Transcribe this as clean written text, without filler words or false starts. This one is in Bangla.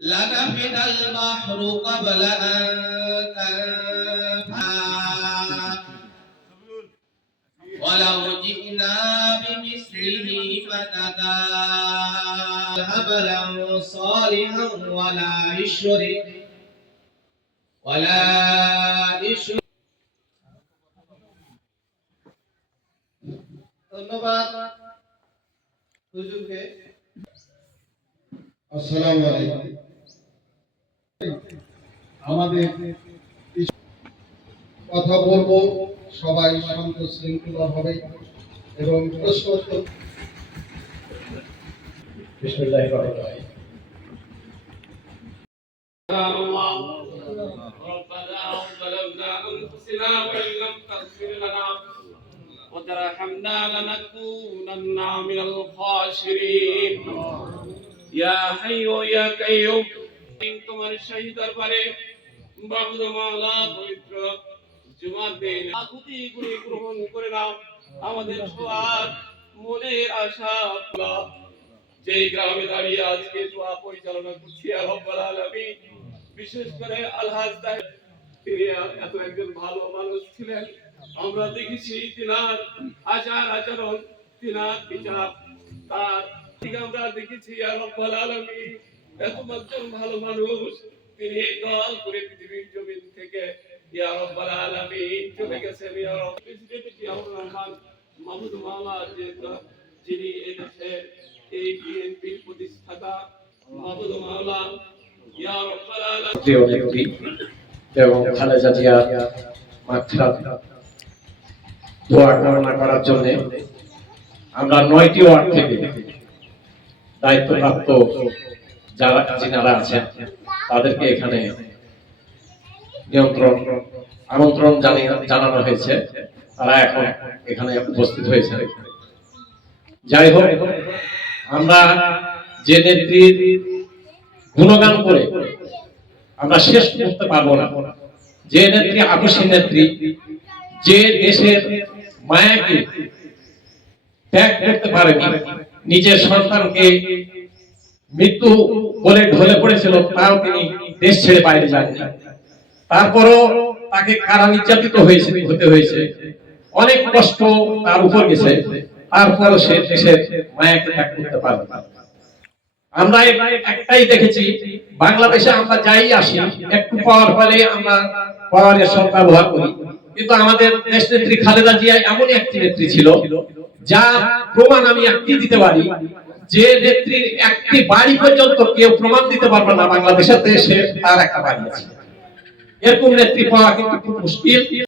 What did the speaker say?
لنفد البحر قبل أن تنفد ولو جئنا بمثله مددا هبلا صالحا ولا يشرك ধন্যবাদ হুজুরকে। আসসালামু আলাইকুম। আমাদের কথা বলবো, সবাই শান্ত শৃঙ্খলা হবে এবং প্রশ্ন উত্তর। বিসমিল্লাহির রহমানির রহিম। ربنا ظلمنا أنفسنا وإن لم تغفر لنا وترحمنا لنكونن من الخاسرين يا حي يا قيوم তোমার শহীদ দরবারে বাবুদ মাওলা পবিত্র জুমার দিন আকুতি গুলি গ্রহণ করে নাও। আমাদের সবার মনের আশা যেই গ্রামে দাঁড়িয়ে আজকে দোয়া পরিচালনা করছি রব্বুল আলামিন, বিশেষ করে আলহাজ সাহেব, তিনি এত একজন ভালো মানুষ ছিলেন। আমরা দেখেছি তিনার আচার আচরণ, তিনার বিচার, তার থেকে আমরা দেখেছি রব্বুল আলামিন এত একজন ভালো মানুষ, তিনি দল করে পৃথিবীর জমিন থেকে ইয়া রব্বুল আলামিন চলে গেছেন। ইয়া রব প্রেসিডেন্ট জিয়াউর রহমান মাহমুদ মাওলা, যিনি এই দেশের এই বিএনপির প্রতিষ্ঠাতা মাহমুদ মাওলা, ইয়া রব্বুল আলামিন এবং খালেদা জিয়া মাগফিরাত দোয়া কামনা করার জন্য আমরা 9টি ওয়ার্ড থেকে দায়িত্বপ্রাপ্ত যারা আছেন তাদেরকে এখানে আমন্ত্রণ জানানো হয়েছে। তারা এখন এখানে উপস্থিত হয়েছে। যাই হোক, আমরা যে নেত্রীর গুণগান করে আমরা শেষ করতে পারবো না, যে নেত্রী আপসী নেত্রী, যে দেশের মায়াকে ত্যাগ করতে পারেনি, নিজের সন্তানকে মৃত্যু বলে ঢলে পড়েছিল, তাও তিনি দেশ ছেড়ে বাইরে যাননি। তারপরও তাকে কারা নির্যাতিত হতে হয়েছে, অনেক কষ্ট তার উপর গেছে, তারপরও সে দেশের মায়াকে ত্যাগ করতে পারে না। আমরা একটাই দেখেছি, বাংলাদেশে আমরা যাই আসি, একটু পাওয়ার ফলে আমরা পাওয়ারের সব ব্যবহার করি, কিন্তু আমাদের দেশ নেত্রী খালেদা জিয়া এমনই একটি নেত্রী ছিল, যার প্রমাণ আমি একটি দিতে পারি, যে নেত্রীর একটি বাড়ি পর্যন্ত কেউ প্রমাণ দিতে পারবে না বাংলাদেশের দেশে তার একটা বাড়ি আছে। এরকম নেত্রী পাওয়া কিন্তু খুব মুশকিল।